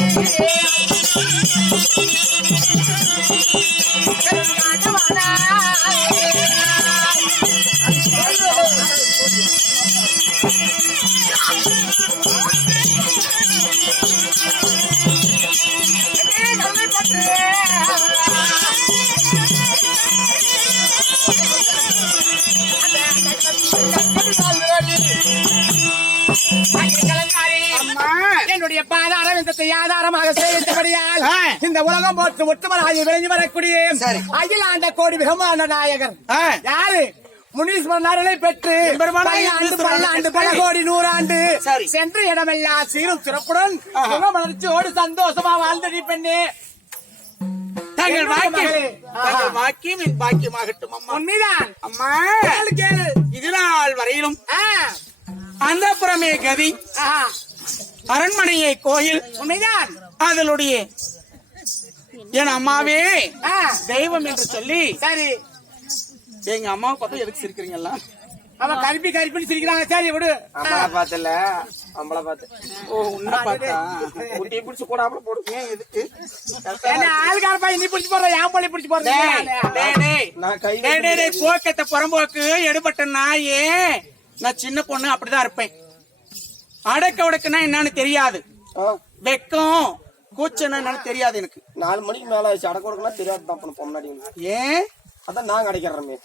என்னுடைய போட்டு ஒட்டுமராகி விளைஞ்சு வரக்கூடிய சரி. அகிலாண்ட கோடி விகமான நாயகர். யாரு முனீஸ்வரன் அருளை பெற்று பல்லாண்டு பல்லாண்டு பல கோடி நூறாண்டு. சென்ற இடமெல்லாம் சீரும் சிறப்புடன் ஆஹா. சுகமலர்ச்சியோடு சந்தோஷமா வாழ்ந்தடி பெண்ணே தங்கள் வாக்கியம். தங்கள். வாக்கியம் என் பாக்கியமாகட்டும் அம்மா உண்மைதான் அம்மா கேளு கேளு இது நாள் வரையிலும். அந்த புறமே ஆஹா. அரண்மனையை கோயில் உண்மைதான் அதனுடைய என் அம்மாவே. தெய்வம் என்று சொல்லி. சரி. எங்க அம்மாவை பார்த்தா எதுக்கு சிரிக்கிறீங்களா அவன் கருப்பி கருப்பின்னு சிரிக்கிறாங்க. சரி விடு. அம்பளை பார்த்தல. அம்பளை பார்த்து. ஓ உன்னை பார்த்தா? குட்டியை பிடிச்சு போடாம போடுங்க எதுக்கு? என்ன ஆள்கார பையன் நீ பிடிச்சு போடுற? என் பள்ளி பிடிச்சு போடுற? டேய், டேய், டேய். நான் கை டேய், டேய், டேய், போக்கத்த புறம்போக்கு எடுபட்ட நாயே. நான் சின்ன பொண்ணு அப்படிதான் இருப்பேன். அடக்க உடக்குன்னா என்னன்னு தெரியாது. வெக்கம். கூச்சன்னா என்னன்னு தெரியாது எனக்கு. நாலு மணிக்கு மேல ஆயிடுச்சு. அடக்க கொடுக்கலாம் தெரியாது தான் பண்ண முன்னாடி ஏன்? அதான் நான் கிடைக்கிறேன்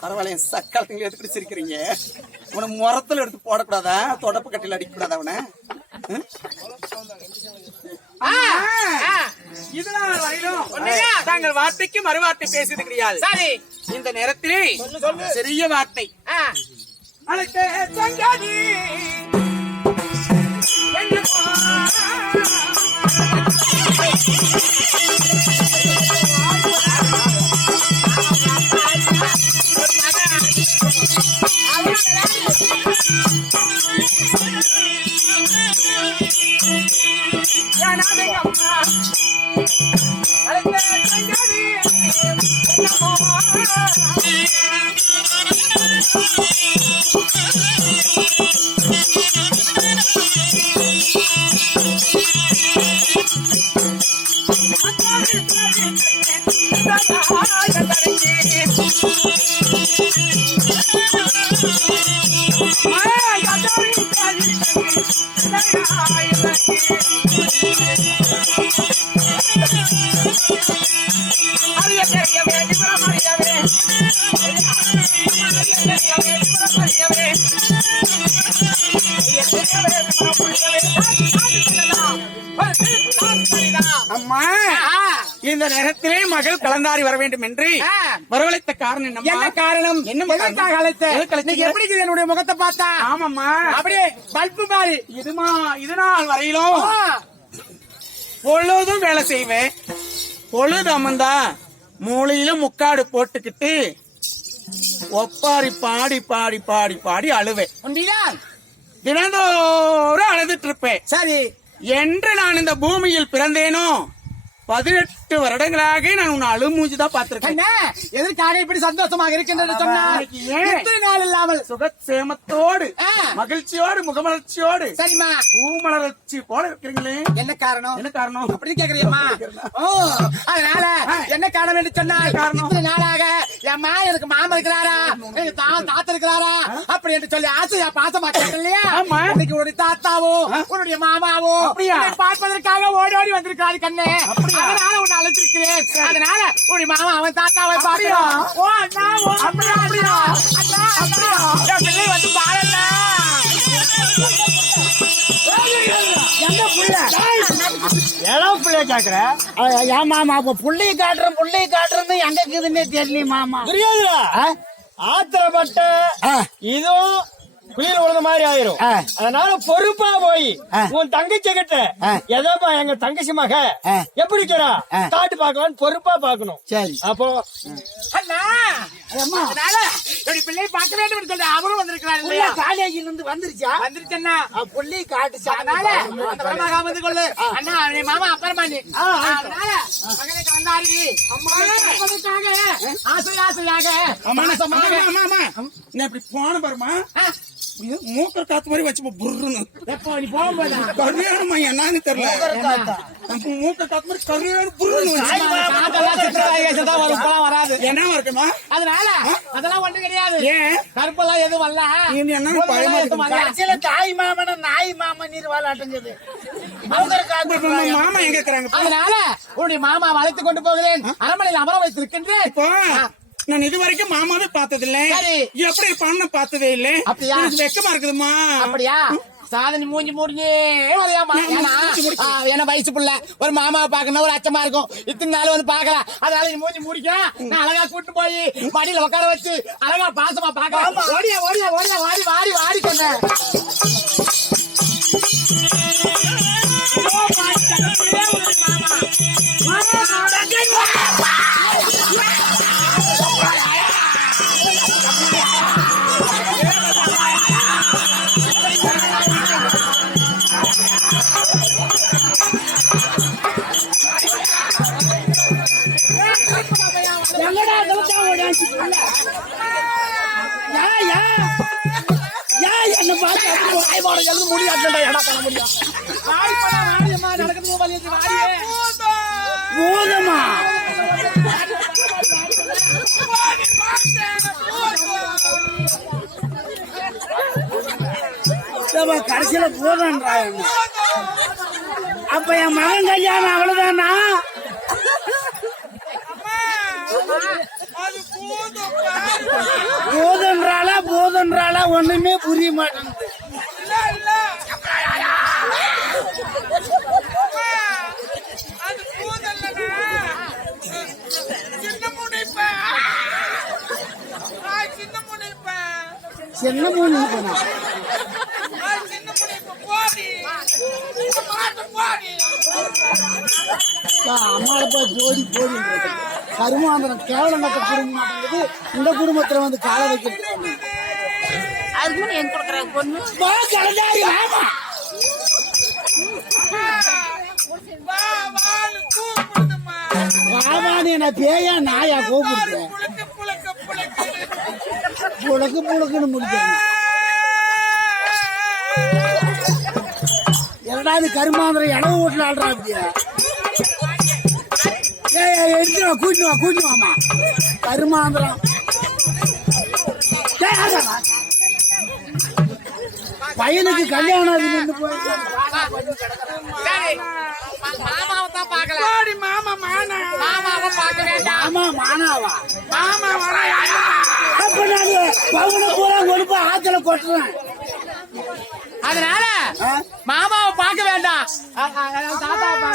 பரவாயில்ல என் சக்காலங்களை எடுத்துட்டு சிரிக்கிறீங்க உன முறத்துல எடுத்து போடக்கூடாதா? தொடப்பு கட்டில அடிக்க கூடாதா அவனை ம்? ஆ, ஆ. இதனால் வரையிலும். தாங்கள் வார்த்தைக்கு மறுவார்த்தை பேசியது கிடையாது. சரி. இந்த நேரத்திலே சிறிய வார்த்தை. அழைத்த சங்காதி அம்மா இந்த நேரத்திலே மகள் கலந்தாரி வர வேண்டும் என்று. வரவழைத்த காரணம்? என்ன காரணம்? என்ன எப்படி என்னுடைய முகத்தை பார்த்தா? ஆமாம்மா. அப்படியே பல்பு மாதிரி இதுமா இது நாள் வரையிலும். பொழுதும் வேலை செய்வேன். பொழுது அமர்ந்தா மூளையில முக்காடு போட்டுக்கிட்டு ஒப்பாரி பாடி பாடி பாடி பாடி அழுவேன். தினந்தோறும் அழுதுட்டு இருப்பேன். சரி. என்று நான் இந்த பூமியில் பிறந்தேனோ? பதினெட்டு வருடங்களாக நான் உன்னை அழுமூஞ்சி தான் பார்த்திருக்கேன் எதற்காக இப்படி சந்தோஷமாக இருக்கின்றது சொன்னார் ஏன்? எத்தனை நாள் இல்லாமல்? சுகசேமத்தோடு. மகிழ்ச்சியோடு முகமலர்ச்சியோடு சரிம்மா. பூமலர்ச்சி போல இருக்கிறீங்களே. என்ன காரணம்? என்ன காரணம்? அப்படி கேக்குறியம்மா. ஓ அதனால என்ன காரணம் என்று சொன்னால் காரணம்? இத்தனை நாளாக எம்மா எனக்கு மாமா இருக்கிறாரா? எனக்கு தா- தாத்தா இருக்கிறாரா? அப்படி என்று சொல்லி ஆசையா பாசமா கேட்கல இல்லையா. இன்னைக்கு உன்னுடைய தாத்தாவோ உன்னுடைய மாமாவோ பார்ப்பதற்காக ஓடி ஓடி வந்திருக்காரு கண்ணே? அதனால உன்னை அழைச்சிருக்கிறேன். அதனால உன்னுடைய மாமா அவன் தாத்தாவை அப்படியா? பார்க்கிறோம். ஓ அண்ணா ஓ அப்படியா, அப்படியா? அண்ணா அண்ணா. என் பிள்ளை? வந்து இருக்குதுன்னே தெரியல மாமா தெரியாதுடா ஆத்திரப்பட்ட இதுவும் குளிர் உழுத மாதிரி ஆயிரும். அதனால பொறுப்பா போய். உன் தங்கச்சி கிட்ட. எதப்பா எங்க தங்கச்சி மக. எப்படி இருக்கிறா ஆ. தாட்டு பார்க்கலாம்னு பொறுப்பா பார்க்கணும் சரி அப்போ அதனால என்னுடைய பிள்ளையை பார்க்க வேண்டும் என்று சொல்லி அவரும் வந்திருக்கிறார் இல்லையா காலேஜ்ல இருந்து வந்துருச்சா வந்துருச்சேன்னா புள்ளி காட்டுச்சு அதனால அந்த பரமாக வந்து கொள்ளு அண்ணா நீ மாமா அப்புறமா நீ. அதனால மகனை கலந்தாரி ஆசை ஆசையாக ஆமா நான் இப்படி போன பாருமா மூக்கர் காத்து மாதிரி வச்சு புருன்னு நீ போகும்போதா என்னன்னு தெரியல மூக்க காத்து மாதிரி கருவேணு புருன்னு என்ன இருக்குமா அதனால அதெல்லாம் ஒண்ணு கிடையாது. ஏன்? கருப்பெல்லாம் எதுவும் வரல. கடைசியில தாய் மாமன நாய் மாமன் இப்ப உங்க மாமா எங்க இருக்கிறாங்க? அதனால உன்னுடைய மாமா அழைத்துக் கொண்டு போகிறேன். அரண்மனையில் அமர வைத்திருக்கின்றேன். இப்போ நான் இது வரைக்கும் மாமாவே பார்த்தது இல்ல. எப்படி இருப்பான்னு பார்த்ததே இல்ல? வெக்கமா இருக்குதுமா அப்படியா? சாதனை மூஞ்சி மூடிஞ்சே ஏன்னா என்ன வயசு புள்ள. ஒரு மாமாவை பார்க்கணும் ஒரு அச்சமா இருக்கும். இத்தனை நாள் வந்து பார்க்கலாம் அதனால நீ மூஞ்சி முடிக்க. நான் அழகா கூட்டு போய் மடியில உட்கார வச்சு அழகா பாசமா பார்க்கலாம் ஓடியா ஓடியா ஓடியா. வாடி வாடி வாடி சொன்னேன் பூதமா? கடைசியில பூதன்றா. அப்ப என் மகன் கல்யாணம் அவ்வளவுதானா? பூதன்றாளா பூதன்றாளா ஒண்ணுமே புரிய மாட்டேங்குது. சின்ன மூணு போனா அம்மாவை போய் போடி போடி. கருமாந்திரம் கேவலம் கட்ட குடும்ப மாட்டேங்குது இந்த குடும்பத்துல வந்து கால வைக்கிறது அதுக்கு எங்க கொடுக்குறாங்க பொண்ணு? வாமான்னு என்ன பேயா நாயா கூப்பிடுறேன் புழக்கு புழக்குன்னு முடிக்கிறேன் என்னடா இது கருமாந்திரம்? இடவு வீட்டுல ஆடுறா அப்படியா? எடுத்து வா கூட்டிட்டு வா கூட்டிட்டு வாமா கருமாந்திரம். பையனுக்கு கல்யாணம் அது நின்று தான் பார்க்கலாம் மாமாவை பார்க்க வேண்டாம் ஆமா மானாவா அப்ப நானு பவுன பூரா கொடுப்பா ஆத்துல கொட்டுறேன் அதனால? மாமாவை பார்க்க வேண்டாம் அ, அ, அ, தாத்தாவை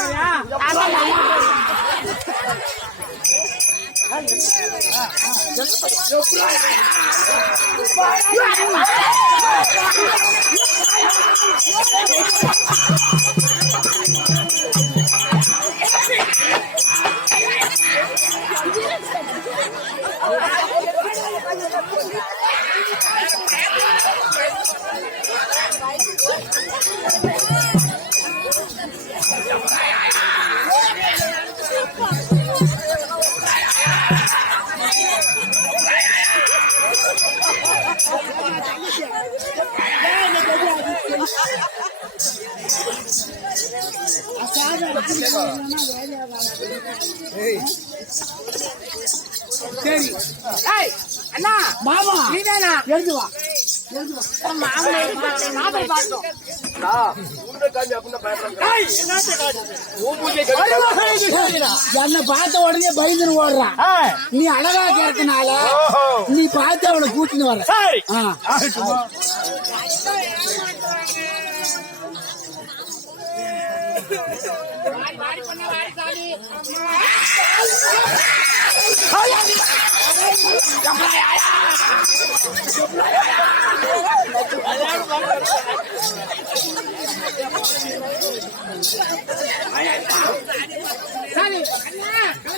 சரி. ஏய் அண்ணா. மாமா. நீதானா? எழுந்து வா. மாமாவை பார்த்தோம் என்ன பார்த்த உடனே பயந்துன்னு ஓடுறான் நீ அழகா கேட்டனால நீ பார்த்து அவளை கூட்டின்னு வர. ஆ. சாரி வாடி கலந்தாரி அதனால மாமாவை பார்க்காத தாத்தா மயில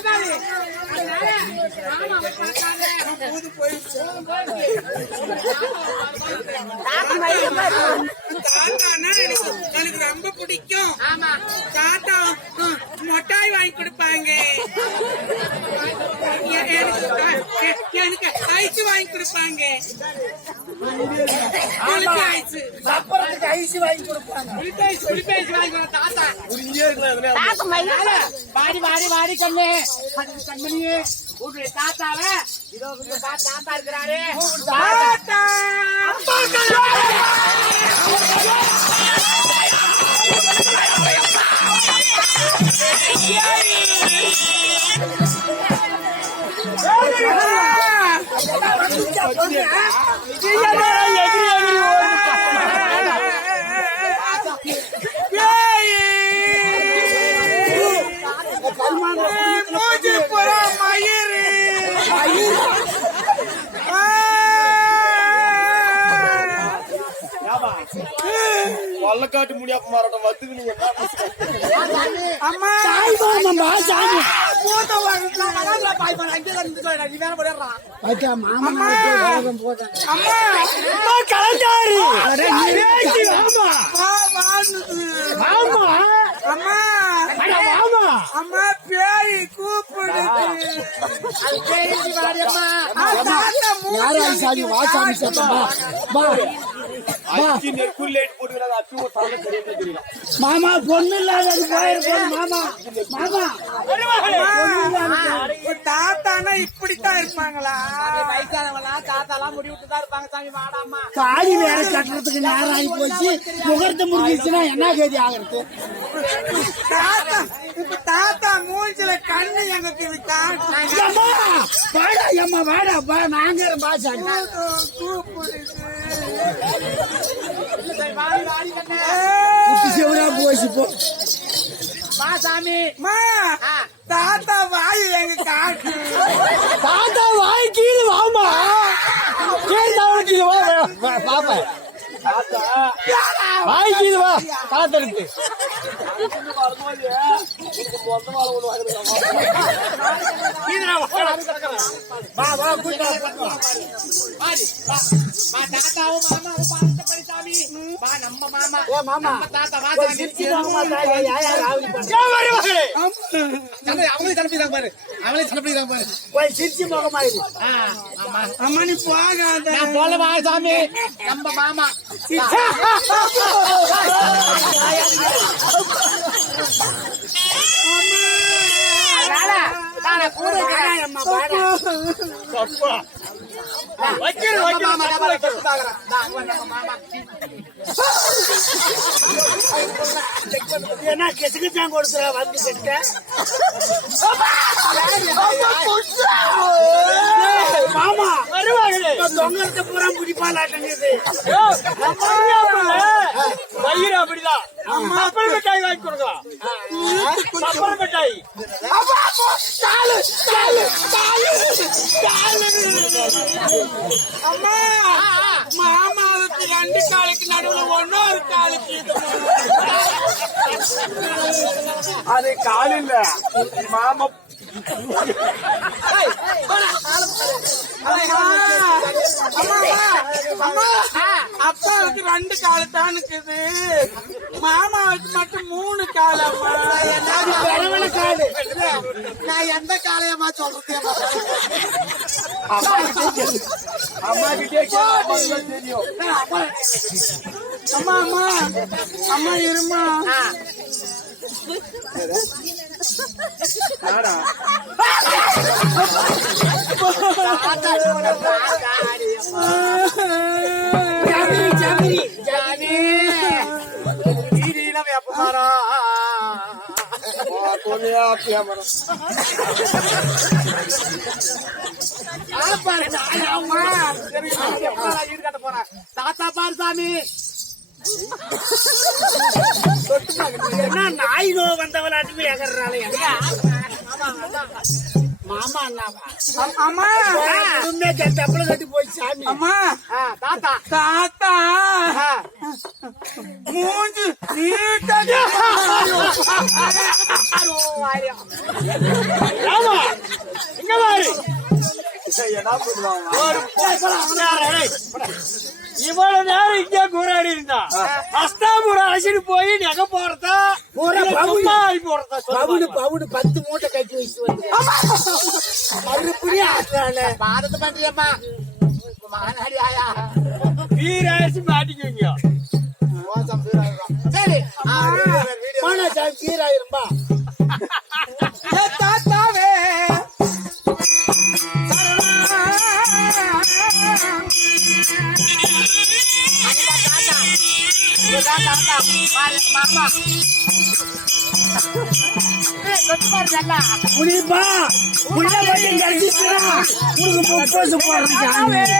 பாரு தாத்தானா எனக்கு எனக்கு ரொம்ப பிடிக்கும். ஆமா. தாத்தா மிட்டாய் வாங்கி கொடுப்பாங்க. எனக்கு ஐஸ் வாங்கி கொடுப்பாங்க. எனக்கு ஐஸ்? வாங்கி கொடுப்பாங்க. தாத்தா. வாடி வாடி வாடி கண்ணு. கண்மணியே உங்களுடைய தாத்தாவ இதோ தாத்தா இருக்கிறாரு தாத்தா மூஞ்சி வல்லக்காட்டு முடியாப்ப மாறாட்டம் வந்து நீங்க அம்மா அம்மா பேய் கூப்பிடுது. அது பேசி வாடி அம்மா. ஆ, தாத்தா மூஞ்சி யாரா சாமி? வா சாமி சத்தமா மாமா பொண்ணு போயிருக்கோம் மாமா. மாமா. தாத்தானா இப்படித்தான் இருப்பாங்களா? வயசானவங்களாம் தாத்தாலாம் முடி விட்டு தான் இருப்பாங்க சாமி வாடாம்மா தாலி வேற கட்டுறதுக்கு நேரம் ஆகி போச்சு. முகூர்த்த முடிஞ்சிச்சுன்னா என்ன கேதி ஆகுறது? தாத்தா இப்ப தாத்தா மூஞ்சில கண்ணு எங்களுக்கு வாடா அம்மா வாடா நாங்க பா குட்டி சிவரா போச்சு போ வா சாமி. தாத்தா வாய் எங்க காட்டு தாத்தா வாய் கீழே வாமா கீழே வா, பாப்பேன் தாத்தா வா தாத்தா வா வா வா வா. தாத்தாவும் மாமாவும் அம்மா நீ போகாத. நான் போல வா சாமி? நம்ம மாமா. அதனால என்ன கெசுக்குச்சான் கொடுக்குற வந்து கிட்ட மாமா வருவாங்களே. தொங்கறத பூரா முடிப்பாலாட்டங்குது வயிறு அப்படிதான். அப்பளம் மிட்டாய் வாங்கி கொடுக்கலாம் அப்பளம் மிட்டாய் அம்மா மாமாவுக்கு ரெண்டு காலுக்கு நடுவுல ஒன்னொரு காலுக்கு. அது கால் இல்ல. மாமா அம்மா அப்பாவுக்கு ரெண்டு காலு தான் இருக்குது மாமாவுக்கு மட்டும் மூணு கால் அம்மா காலு நான் எந்த காலையம்மா அம்மா கிட்டே தெரியும். அம்மா அம்மா அம்மா இருமா. தாத்தா பாரு சாமி. என்ன நாய் நோ வந்தவளாட்டுமே எகறாளே மாமா அண்ணாவா அம்மா. உண்மை தப்பல கட்டி போய் சாமி. அம்மா. தாத்தா. தாத்தா. மூஞ்சு நீட்டா ஆமா. இங்க பாரு இவ்வளவு நேரம் இங்கே கூறாடி இருந்தா அஸ்தாபுரம் அழைச்சிட்டு போய் நீ எங்க போறதா. சும்மா ஆகி போறதா பவுனு பவுனு பத்து மூட்டை கட்டி வச்சு வந்து. மறுபடியும் ஆட்டுறானே. பாதத்து பண்றியம்மா மாநாடி ஆயா. வீராசி மாட்டிக்குவீங்க. மோசம் வீராயிரம். சரி ஆ, வீடியோ, வீடியோ. போனா சாமி கீராயிரும்பா ஏ தாத்தாவே புரியுப்பா புள்ள மட்டும் கிடைச்சிச்சுனா உனக்கு முப்பது போடுறேன்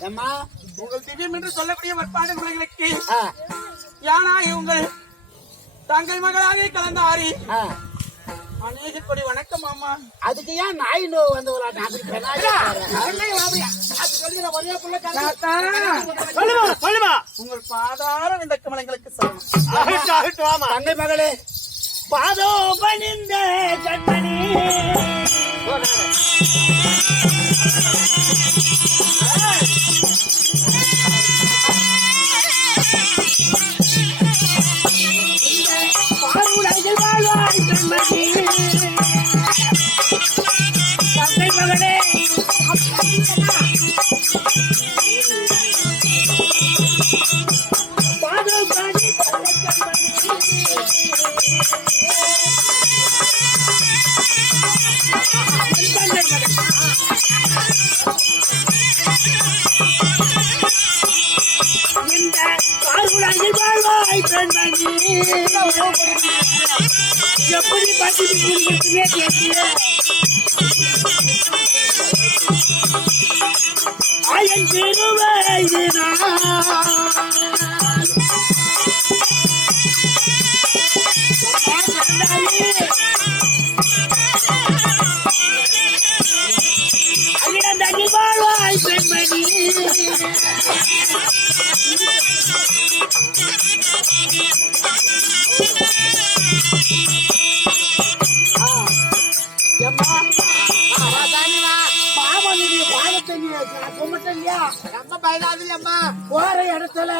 ஏம்மா? உங்கள் திவ்யம் என்று சொல்லக்கூடிய வற்பாடு ஆ, யானா உங்கள் தங்கை மகளாக கலந்த ஆரி ஆ. அநேக கொடி வணக்கம் மாமா. அதுக்கு ஏன் நாய் தாத்தா, சொல்லுமா? சொல்லுமா? உங்கள் பாதார இந்த கமலங்களுக்கு சரணம் தங்கை மகளே. பாதோ பணிந்த கண்மணி. இந்த பாருடையில் வாழ்வாய் எப்படி பட்டி ஆயன் திருவாய் அம்மா போற இடத்துல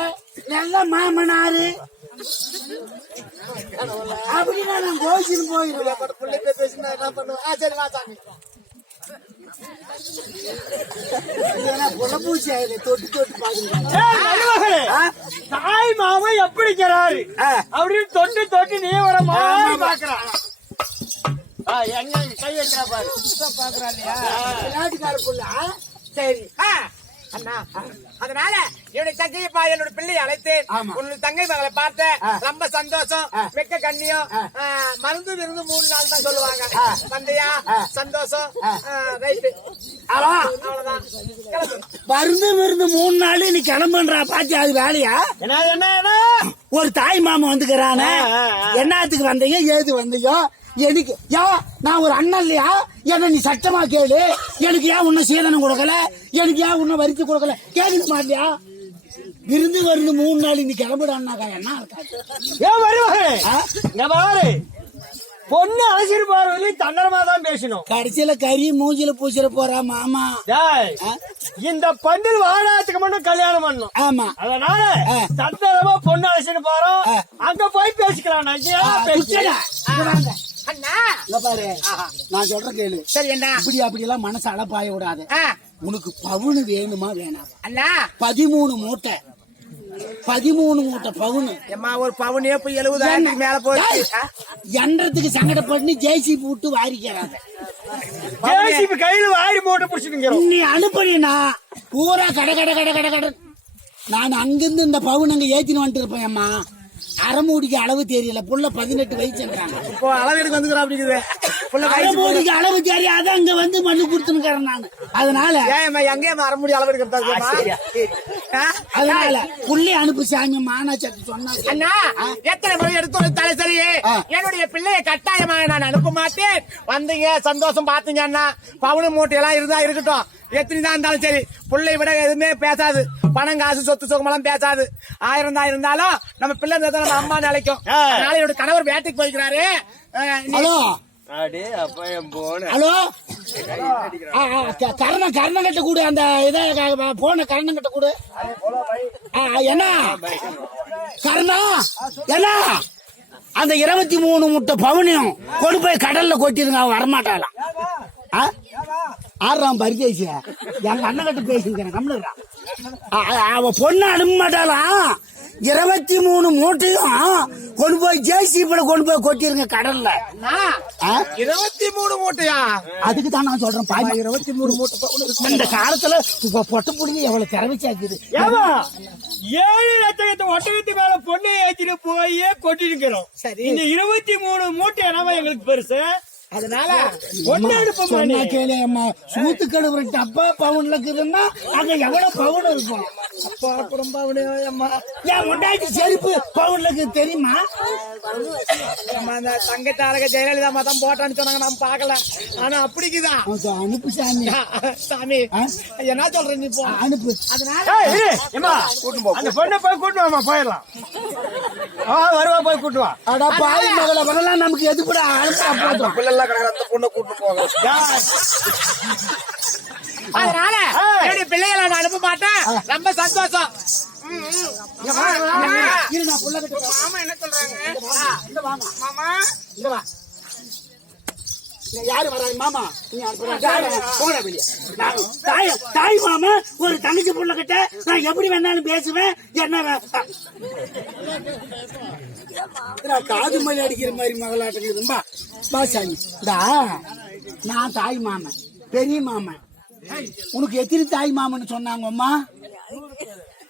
நல்ல மாமனாரு. அப்படின்னா நான் கோச்சின்னு போயிடுவேன். பிள்ளை பேசினா என்ன பண்ணுவோம் ஆ, சரி வா சாமி பாக்குறேன் தாய் மாமா எப்படிக்கிறாரு அப்படின்னு தொட்டு தொட்டு நீ வர மாதிரி பாக்குறான் ஆ, எங்க கை வைக்கிறா பாரு. விளையாட்டுக்கார புள்ள. சரி. அண்ணா அதனால என்னுடைய தங்கையப்பா என்னோட பிள்ளையை அழைத்தேன். உன்னுடைய தங்கை மகளை பார்த்தேன். ரொம்ப சந்தோஷம் ஆ. மிக்க கண்ணியம் மருந்து விருந்து மூணு நாள் தான் சொல்லுவாங்க ஆ. சந்தோஷம். ரைட்டு. மருந்து மருந்து மூணு நாள் நீ கிளம்புன்றா பாத்தி அது வேலையா என்ன என்ன ஒரு தாய் மாமா வந்துக்கிறானே. என்னத்துக்கு வந்தீங்க ஏது வந்தீங்க எனக்கு யா நான் ஒரு அண்ணன் இல்லையா? என்ன நீ சட்டமா கேளு. எனக்கு ஏன் உன்ன சீதனம் கொடுக்கல? எனக்கு ஏன் உன்ன வரிச்சு கொடுக்கல? கேட்கணுமா இல்லையா? விருந்து வருது மூணு நாள் நீ கிளம்புடான்னாக்கா என்ன ஏன் பாரு. பொண்ணு அழைச்சிட்டு போற வரையும் தன்னரமா தான் பேசணும் கடைசியில கறி மூஞ்சில பூசிட போறா மாமா? இந்த பண்டில் வாழாத்துக்கு மட்டும் கல்யாணம் பண்ணும் ஆமா. அதனால. தந்தரமா பொண்ணு அழைச்சிட்டு போறோம். அங்க போய் பேசிக்கலாம் நஞ்சியா அண்ணா பாரு நான் சொல்றேன் கேளு. சரி அண்ணா இப்படி அப்படி எல்லாம் மனசு அலப்பாய விடாத. உனக்கு பவுனு வேணுமா வேணாமா. அண்ணா பதிமூணு மூட்டை. பதிமூணு மூட்டை பவுனு. ஏம்மா ஒரு பவுனே போய் எழுபதாயிரத்துக்கு மேல போச்சு. ஏய், எண்ணறதுக்கு சங்கடப்பட்டு ஜேசி போட்டு வாரிக்கிறாங்க. ஜேசிபி கையில வாரி போட்டு புடிச்சுட்டு நீ அனுப்புனா பூரா கடை கடை கடை கடை கடை. நான் அங்கிருந்து இந்த பவுன் அங்க ஏத்தின்னு வந்துட்டு இருப்பேன் அம்மா. அரைமூடிக்கு அளவு தெரியல. புள்ள பதினெட்டு வயசுன்றாங்க. இப்போ அளவெடுக்கு வந்துக்கிறோம் அப்படிங்குது. அரைமூடிக்கு அளவு தெரியாத அங்க வந்து மண்ணு கொடுத்துனுக்கிறேன் நான். அதனால ஏம்மா எங்கேயம்மா அரை முடி அளவெடுக்கிறதா அதனால புள்ளி அனுப்பு சாமி மானாச்சத்து சொன்னாங்க அண்ணா எத்தனை முறை எடுத்து ஒரு தலை சரி. என்னுடைய பிள்ளையை கட்டாயமாக நான் அனுப்ப மாட்டேன். வந்தீங்க சந்தோஷம் பாத்தீங்க அண்ணா. பவுனு மூட்டை எல்லாம் இருந்தா இருக்கட்டும். எத்தனை தான் இருந்தாலும் சரி பிள்ளை விட எதுவுமே பேசாது. பணம் காசு சொத்து சுகமெல்லாம் பேசாது. ஆயிரம் தான் இருந்தாலும் நம்ம பிள்ளை இருந்தா தான் நம்ம அம்மா நிலைக்கும். என்னோட கணவர் வேட்டைக்கு போய்க்கிறாரு. நீ- ஹலோ. ஹலோ. கரணம் கரணம் கட்ட கூடு அந்த இதை போன கரணம் கட்ட கூடு. ஆ, ஆ, என்ன? கரணா என்ன? அந்த இருபத்தி மூணு முட்டை பவுனியும் கொண்டு போய் கடல்ல கொட்டிருங்க அவன் வரமாட்டாளாம் ஆ? ஆறாம் பரிதேசி எங்க அண்ணன் கிட்ட பேசிக்கிறேன் கம்முறா அவ பொண்ணு அனுப்ப மாட்டாளாம் இருபத்தி மூணு மூட்டையும் கொண்டு போய் ஜேசிபில கொண்டு போய் கொட்டிருங்க கடல்ல? இருபத்தி மூணு மூட்டையா அதுக்கு தான் நான் சொல்றேன் பாய் இருபத்தி மூணு மூட்டை. இந்த காலத்துல இப்ப பொட்ட புடிங்க எவ்வளவு திறமைச்சாக்குது ஏமா ஏழு லட்சத்து ஒட்டகத்து மேல பொண்ணை ஏத்திட்டு போய் கொட்டிருக்கிறோம் சரி. இந்த இருபத்தி மூணு மூட்டை என்னவா எங்களுக்கு பெருசு அதனால சொன்னா கேளு அம்மா. சூத்து கழுவுற டப்பா பவுன்ல இருக்குதுன்னா அங்க எவ்வளவு பவுன் இருக்கும். அப்பா குடும்ப பவுனு அம்மா. என் முண்டாட்டி செருப்பு பவுன்ல இருக்குது தெரியுமா? அந்த தங்கச்சி அழக ஜெயலலிதா போட்டான்னு சொன்னாங்க நான் பாக்கல ஆனா அப்படிக்குதான் அனுப்பு சாமி. சாமி? என்ன சொல்ற நீ போ. அனுப்பு. அதனால அந்த பொண்ணை போய் கூட்டு வாமா போயிடலாம். ஆ வருவா போய் கூட்டு வா. அடா பாய் மகளை வரலாம் நமக்கு எதுக்குடா? அனுப்பா போதும் அதனால என்னுடைய பிள்ளைகளை நான் அனுப்ப மாட்டேன். ரொம்ப சந்தோஷம். கிட்ட. மாமா. என்ன சொல்றாங்க மாமா யாரு வராது மாமா. நீ வெளிய. தாய் தாய் மாமா ஒரு தங்கச்சி புள்ள கிட்ட நான் எப்படி வேணாலும் பேசுவேன்? என்ன காது மொழி அடிக்கிற மாதிரி மகளாட்டுக்கு பா பா சாமி. இந்தா நான் தாய் மாமன் பெரிய மாமன் உனக்கு எத்தனை தாய் மாமன் சொன்னாங்க அம்மா?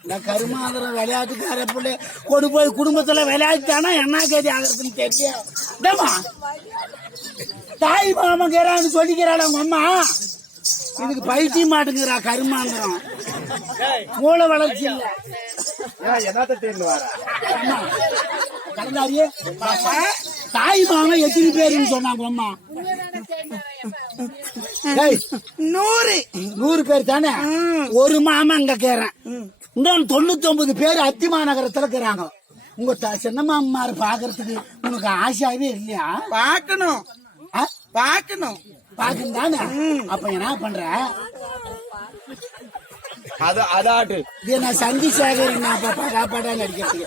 இந்த கருமாந்திர விளையாட்டுக்கார பிள்ளை கொண்டு போய் குடும்பத்துல விளையாட்டானா என்ன கேதி ஆகிறதுன்னு தெரியும் தாய் மாமங்கிறான்னு சொல்லிக்கிறாள் அவங்க அம்மா? இதுக்கு பைத்தியம் மாட்டுங்கிறா கருமாந்திரம் மூளை வளர்ச்சி கலந்தாரியே. தாய் மாமன் எத்தனை பேருன்னு சொன்னாங்க அம்மா? டேய், நூறு. நூறு பேர் தானே? ஒரு மாமன் அங்க கேறேன். இன்னும் தொண்ணூத்தி ஒன்பது பேர் அத்திமா நகரத்துல இருக்கிறாங்க உங்க த- சின்ன மாமாரு பாக்குறதுக்கு உனக்கு ஆசையாவே இல்லையா? பார்க்கணும் ஆ? பார்க்கணும். பாக்கணும் தானே? அப்ப என்ன பண்ற? அது அதாட்டு இது நான் சந்தி சேகரி நான் பாப்பா காப்பாடா நடிக்கிறதுக்கு